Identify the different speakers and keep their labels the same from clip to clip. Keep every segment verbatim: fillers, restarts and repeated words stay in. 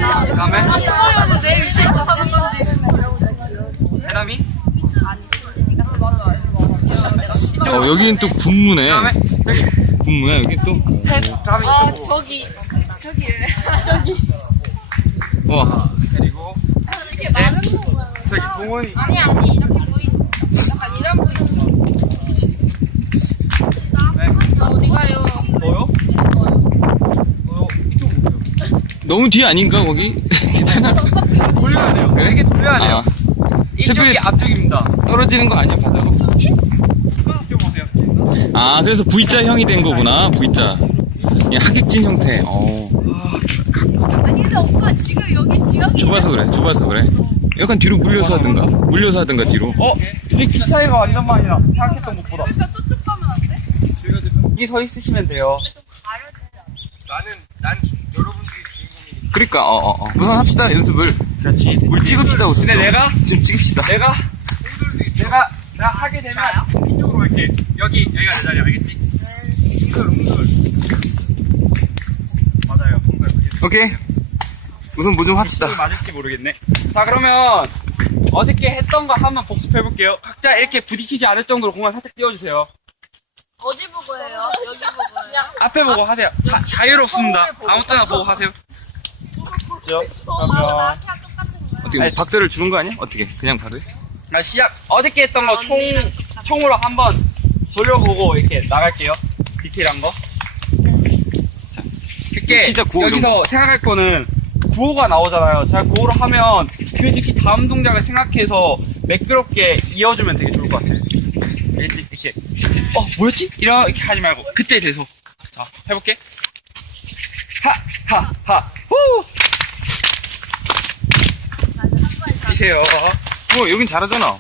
Speaker 1: 다음에
Speaker 2: 스모리언은 내 위치에 못 사는 건지.
Speaker 1: 해남이.
Speaker 3: 어, 여기는 또 군무네.
Speaker 1: 다음에
Speaker 3: 군무야, 여기 또.
Speaker 1: 해. 다음에
Speaker 2: 아
Speaker 1: 이쪽으로.
Speaker 2: 저기 저기래. 저기.
Speaker 3: 와.
Speaker 1: 그리고
Speaker 2: 이렇게 많은 거.
Speaker 1: 저기 동원이.
Speaker 2: 아니 아니 이렇게 보이. 약간 이런 보이. 나 어디 가요?
Speaker 1: 너요? 너요? 이쪽으로 오세요.
Speaker 3: 너무 뒤 아닌가, 거기? 괜찮아?
Speaker 2: 어차피
Speaker 1: 돌려야 돼요.
Speaker 3: 그래?
Speaker 1: 이렇게 돌려야 돼요.
Speaker 3: 아,
Speaker 1: 이쪽이
Speaker 3: 샛별이-
Speaker 1: 앞쪽입니다.
Speaker 3: 떨어지는 거 아니야, 바다로?
Speaker 1: 이쪽 오세요.
Speaker 3: 아, 그래서 V자형이 된 거구나, V자. 이 하객진 형태. 어.
Speaker 2: 아니 근데 오빠 지금 여기 지역이
Speaker 3: 좁아서 그래, 좁아서 그래. 약간 뒤로 물려서 하든가? 물려서 하든가, 뒤로.
Speaker 1: 어? 되게 기차이가 완전 많이 나. 생각했던 것보다.
Speaker 2: 그러니까 저쪽 가면 안 돼?
Speaker 1: 여기 서 있으시면 돼요.
Speaker 4: 나는 난 주, 여러분들이 주인공이니까.
Speaker 3: 그러니까, 어, 어, 어. 우선 합시다, 연습을.
Speaker 1: 그렇지.
Speaker 3: 물 찍읍시다, 우선.
Speaker 1: 근데
Speaker 3: 좀.
Speaker 1: 내가
Speaker 3: 좀 찍읍시다.
Speaker 1: 내가 내가 내가 하게 되면 이쪽으로 갈게. 여기 여기가 내 자리 알겠지?
Speaker 4: 웅글 웅글.
Speaker 1: 맞아요. 뭔가 그게
Speaker 3: 오케이. 우선 뭐 좀 합시다.
Speaker 1: 이 맞을지 모르겠네. 자 그러면 어저께 했던 거 한번 복습해 볼게요. 각자 이렇게 부딪히지 않을 정도로 공간 살짝 띄워주세요.
Speaker 2: 어디 보고 해요? 여기 보고 그냥
Speaker 1: 앞에 보고 하세요. 자, 자유롭습니다. 아무 때나 보고 하세요. 그죠? 그러면
Speaker 3: 어떻게, 뭐
Speaker 1: 아니,
Speaker 3: 박자를 주는 거 아니야? 어떻게? 그냥 바로 해?
Speaker 1: 아, 시작. 어저께 했던 거 총 총으로 한번 돌려보고 이렇게 나갈게요. 디테일한 거. 자, 이렇게
Speaker 3: 진짜 구호 이런
Speaker 1: 여기서 생각할 거는 구호가 나오잖아요. 자, 구호를 하면 그 즉시 다음 동작을 생각해서 매끄럽게 이어주면 되게 좋을 것 같아요. 이렇게, 이렇게. 어, 뭐였지? 이렇게 하지 말고 그때 돼서. 자, 해볼게. 하, 하, 하, 후. 이세요.
Speaker 3: 어, 여긴 잘하잖아.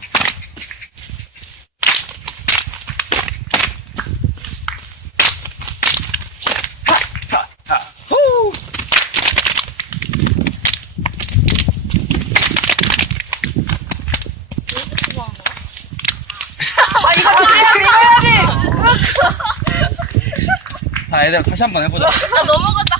Speaker 1: 하, 하, 후.
Speaker 2: 아 이거 봐야 돼.
Speaker 1: 자, 얘들아 다시 한번 해보자.
Speaker 2: 나 넘어갔다